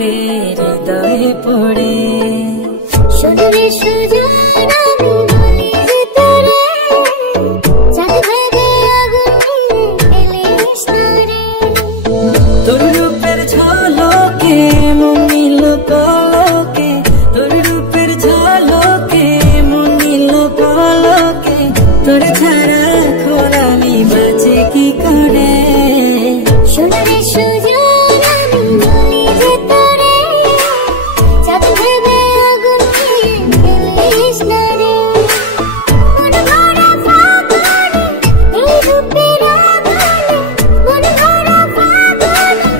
আগুনে হৃদয়ে পড়ে। শোনরে সুজন আমি বলি যে তোরে, চাঁদ ভেবে আগুন নিয়ে এলিস না রে। তোর রূপের ঝলকে মন নিল পলকে, তোর রূপের ঝলকে মন নিল পলকে, তোর ছাড়া এখন আমি বাঁচি কি করে। শোনরে সুজন আমি বলি যে তোরে, চাঁদ ভেবে আগুন নিয়ে এলিস না রে। মন ভরা ফাগুনে এই রূপের আগুনে, মন ভরা ফাগুনে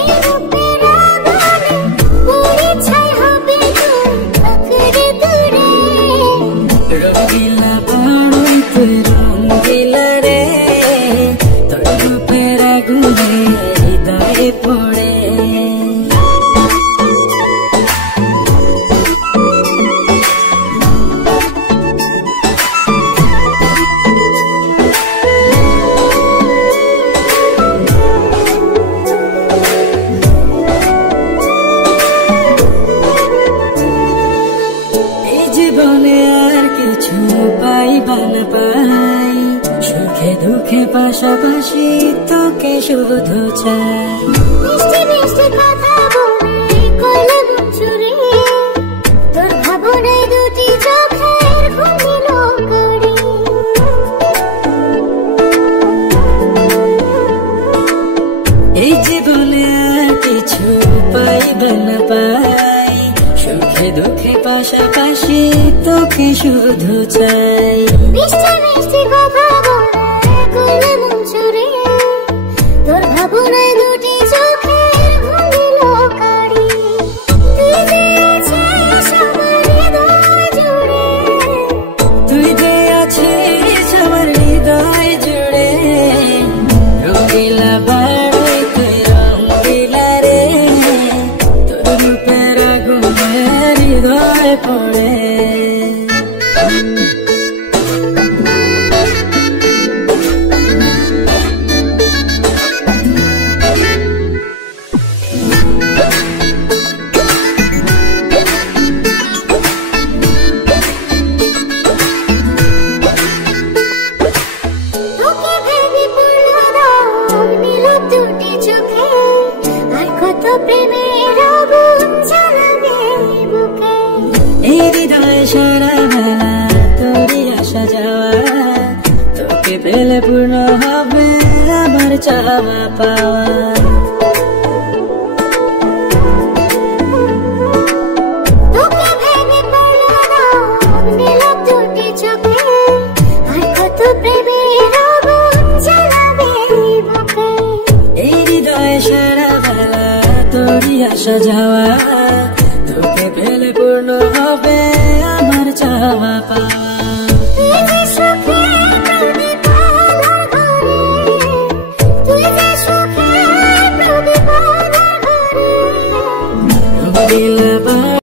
এই রূপের আগুনে, পুরি ছাই হবে তোর আঁখড়ে দূরে। রঙ্গিলা বড়ই তুই রঙ্গিলা রে, তোর রূপের আগুনে হৃদয়ে পড়ে। এই জীবনে আর কিছু পাইবা না পাই, সুখে দুঃখে পাশাপাশি তোকে শুধু চাই। মিষ্টি মিষ্টি কথা বলে কইলে মন চুরি, তোর ভাবনায় দুটি চোখের ঘুম দিল করি। এই জীবনে আর কিছু পাইবা না পাই, সুখে দুঃখে পাশাপাশি তোকে শুধু চাই। মিষ্টি মিষ্টি কথা বলে কইলে মন চুরি, তোর ভাবনায় দুটি চোখের ঘুম দিল করি। তুই যে আছিস আমার হৃদয় জুড়ে, তুই যে আছিস আমার হৃদয় জুড়ে। রঙ্গিলা বড়ই তুই রঙ্গিলা রে, তোর রূপের আগুনে হৃদয়ে পড়ে। তোকে ভেবে পড়ল দাগ নীল দুটি চোখে, আর কত প্রেমের আগুন জ্বালাবে বুকে। এই হৃদয়ে সারা বেলা তোরই আসা যাওয়া, তোকে পেলে পূর্ণ হবে আমার চাওয়া পাওয়া। তোকে ভেবে পড়ল দাগ নীল দুটি চোখে, আর কত প্রেমের আগুন জ্বালাবে বুকে। এই হৃদয়ে সারা বেলা তোরই আসা যাওয়া, তোকে পেলে পূর্ণ হবে আমার চাওয়া পাওয়া।